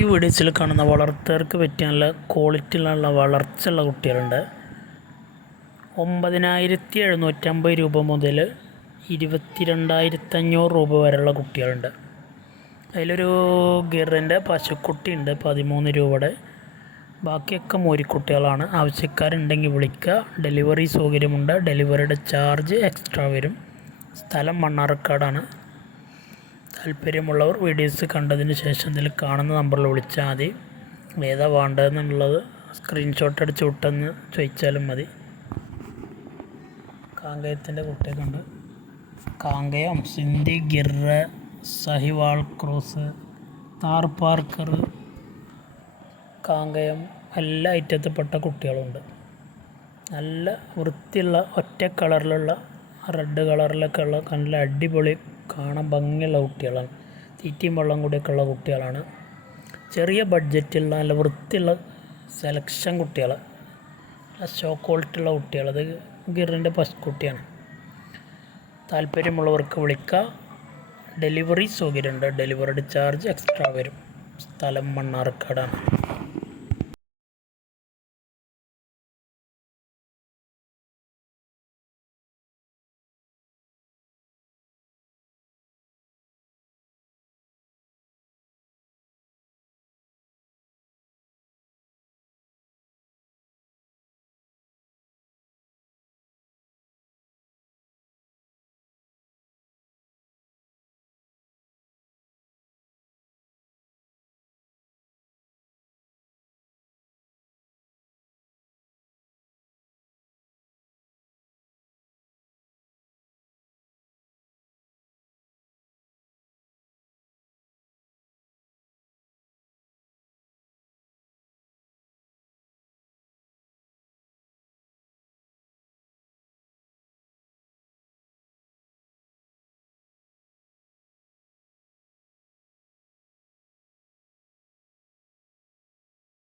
ഈ വീഡിയോസിൽ കാണുന്ന വളർത്തുകാർക്ക് പറ്റിയ നല്ല ക്വാളിറ്റിയിലുള്ള വളർച്ചയുള്ള കുട്ടികളുണ്ട്. 9,750 രൂപ മുതൽ 22,500 രൂപ വരെയുള്ള കുട്ടികളുണ്ട്. അതിലൊരു ഗിറിൻ്റെ പശുക്കുട്ടിയുണ്ട് 13 രൂപയുടെ. ബാക്കിയൊക്കെ മോരിക്കുട്ടികളാണ്. ആവശ്യക്കാരുണ്ടെങ്കിൽ വിളിക്കുക. ഡെലിവറി സൗകര്യമുണ്ട്. ഡെലിവറിയുടെ ചാർജ് എക്സ്ട്രാ വരും. സ്ഥലം മണ്ണാർക്കാടാണ്. താല്പര്യമുള്ളവർ വീഡിയോസ് കണ്ടതിന് ശേഷം ഇതിൽ കാണുന്ന നമ്പറിൽ വിളിച്ചാൽ മതി. ഏതാ വേണ്ടതെന്നുള്ളത് സ്ക്രീൻഷോട്ട് അടിച്ച് വിട്ടെന്ന് ചോദിച്ചാലും മതി. കാങ്കയത്തിൻ്റെ കുട്ടിയൊക്കെ ഉണ്ട്. കാങ്കയം, സിന്ധി, ഗിർറ, സഹിവാൾ ക്രോസ്, താർപാർക്കർ, കാങ്കയം എല്ലാ ഐറ്റത്തിൽപ്പെട്ട കുട്ടികളുണ്ട്. നല്ല വൃത്തിയുള്ള ഒറ്റ കളറിലുള്ള റെഡ് കളറിലൊക്കെ ഉള്ള നല്ല അടിപൊളി കാണാൻ ഭംഗിയുള്ള കുട്ടികളാണ്. തീറ്റയും വെള്ളം കൂടിയൊക്കെ ഉള്ള കുട്ടികളാണ്. ചെറിയ ബഡ്ജറ്റുള്ള നല്ല വൃത്തിയുള്ള സെലക്ഷൻ കുട്ടികൾ, നല്ല ഷോ ക്വാളിറ്റിയുള്ള കുട്ടികൾ. അത് ഗിറിൻ്റെ പശുക്കുട്ടിയാണ്. താല്പര്യമുള്ളവർക്ക് വിളിക്കുക. ഡെലിവറി സൗകര്യമുണ്ട്. ഡെലിവറി ചാർജ് എക്സ്ട്രാ വരും. സ്ഥലം മണ്ണാർക്കാടാണ്.